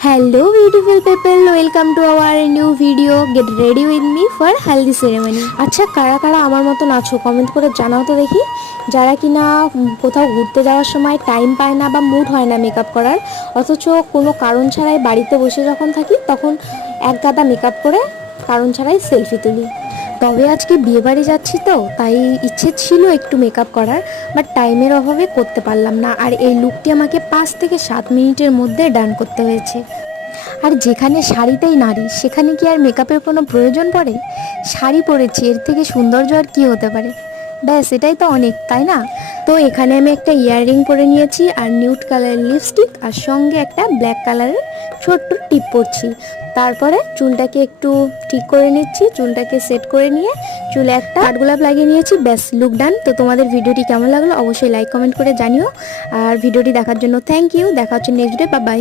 Hello beautiful people, welcome to our new video. Get ready with me for haldi ceremony. আচ্ছা কারা কারা আমার মতন আছো কমেন্ট করে জানাও তো দেখি। যারা কিনা কোথাও ঘুরতে যাওয়ার সময় টাইম পায় না বা মুড হয় না মেকআপ করার, অথচ কোনো কারণ ছাড়াই বাড়িতে বসে যখন থাকি তখন এক গাদা মেকআপ করে কারণ ছাড়াই সেলফি তুলি। তবে আজকে বিয়েবাড়ি যাচ্ছি তো তাই ইচ্ছে ছিল একটু মেকআপ করার, বাট টাইমের অভাবে করতে পারলাম না। আর এই লুকটি আমাকে 5 থেকে 7 মিনিটের মধ্যে ডান করতে হয়েছে। আর যেখানে শাড়িতেই নারী সেখানে কি আর মেকআপের কোনো প্রয়োজন পড়ে? শাড়ি পরেছি, এর থেকে সৌন্দর্য আর কী হতে পারে? ব্যাস এটাই তো অনেক, তাই না? তো এখানে আমি একটা ইয়াররিং পরে নিয়েছি আর নিউড কালারের লিপস্টিক আর সঙ্গে একটা ব্ল্যাক কালারের ছোট্ট টিপ পরছি। তারপরে চুলটাকে একটু ঠিক করে নিচ্ছি, চুলটাকে সেট করে নিয়ে চুলে একটা কাঠগোলাপ লাগিয়ে নিয়েছি। ব্যাস লুক ডান। তো তোমাদের ভিডিওটি কেমন লাগলো অবশ্যই লাইক কমেন্ট করে জানিও। আর ভিডিওটি দেখার জন্য থ্যাংক ইউ। দেখা হচ্ছে নেক্সট ডে। Bye bye.